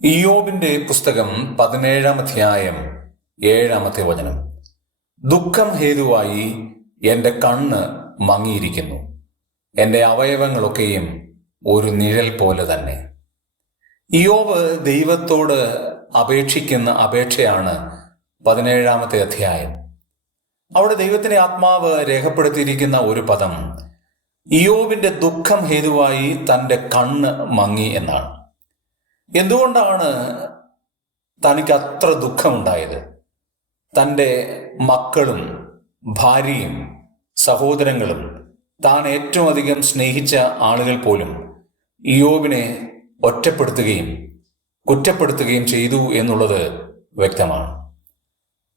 ഇയ്യോബിന്റെ പുസ്തകം 17-ാം അധ്യായം 7-ാമത്തെ വചനം. ദുഃഖം ഹേതുവായി എന്റെ കണ്ണ് മങ്ങിയിരിക്കുന്നു, എന്റെ അവയവങ്ങളൊക്കെയും ഒരു നിഴൽ പോലെ തന്നെ. ഇയ്യോബ് ദൈവത്തോട് അപേക്ഷിക്കുന്ന അപേക്ഷയാണ് 17-ാമത്തെ അധ്യായം. അവിടെ ദൈവത്തിന്റെ ആത്മാവ് രേഖപ്പെടുത്തിയിരിക്കുന്ന ഒരു പദം ഇയ്യോബിന്റെ ദുഃഖം ഹേതുവായി തന്റെ കണ്ണ് മങ്ങി എന്നാണ്. എന്തുകൊണ്ടാണ് തനിക്ക് അത്ര ദുഃഖമുണ്ടായത്? തൻ്റെ മക്കളും ഭാര്യയും സഹോദരങ്ങളും താൻ ഏറ്റവും അധികം സ്നേഹിച്ച ആളുകൾ പോലും ഇയ്യോബിനെ ഒറ്റപ്പെടുത്തുകയും കുറ്റപ്പെടുത്തുകയും ചെയ്തു എന്നുള്ളത് വ്യക്തമാണ്.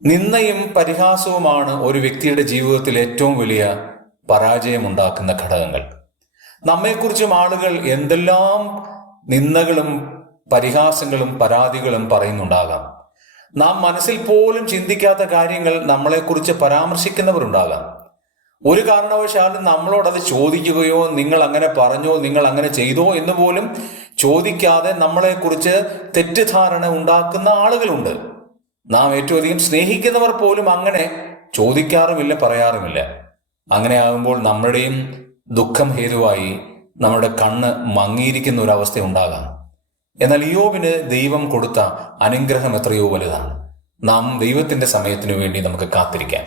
നിന്ദയും പരിഹാസവുമാണ് ഒരു വ്യക്തിയുടെ ജീവിതത്തിൽ ഏറ്റവും വലിയ പരാജയമുണ്ടാക്കുന്ന ഘടകങ്ങൾ. നമ്മെക്കുറിച്ചും ആളുകൾ എന്തെല്ലാം നിന്ദകളും പരിഹാസങ്ങളും പരാതികളും പറയുന്നുണ്ടാകാം. നാം മനസ്സിൽ പോലും ചിന്തിക്കാത്ത കാര്യങ്ങൾ നമ്മളെക്കുറിച്ച് പരാമർശിക്കുന്നവരുണ്ടാകാം. ഒരു കാരണവശാലും നമ്മളോടത് ചോദിക്കുകയോ നിങ്ങൾ അങ്ങനെ പറഞ്ഞോ, നിങ്ങൾ അങ്ങനെ ചെയ്തോ എന്ന് പോലും ചോദിക്കാതെ നമ്മളെക്കുറിച്ച് തെറ്റിദ്ധാരണ ഉണ്ടാക്കുന്ന ആളുകളുണ്ട്. നാം ഏറ്റവും അധികം സ്നേഹിക്കുന്നവർ പോലും അങ്ങനെ ചോദിക്കാറുമില്ല, പറയാറുമില്ല. അങ്ങനെ ആകുമ്പോൾ നമ്മുടെയും ദുഃഖം ഹേതുവായി നമ്മുടെ കണ്ണ് മങ്ങിയിരിക്കുന്ന ഒരു അവസ്ഥ ഉണ്ടാകാം. എന്നാൽ ഇയ്യോബിന് ദൈവം കൊടുത്ത അനുഗ്രഹം എത്രയോ വലുതാണ്. നാം ദൈവത്തിന്റെ സമയത്തിനു വേണ്ടി നമുക്ക് കാത്തിരിക്കാം.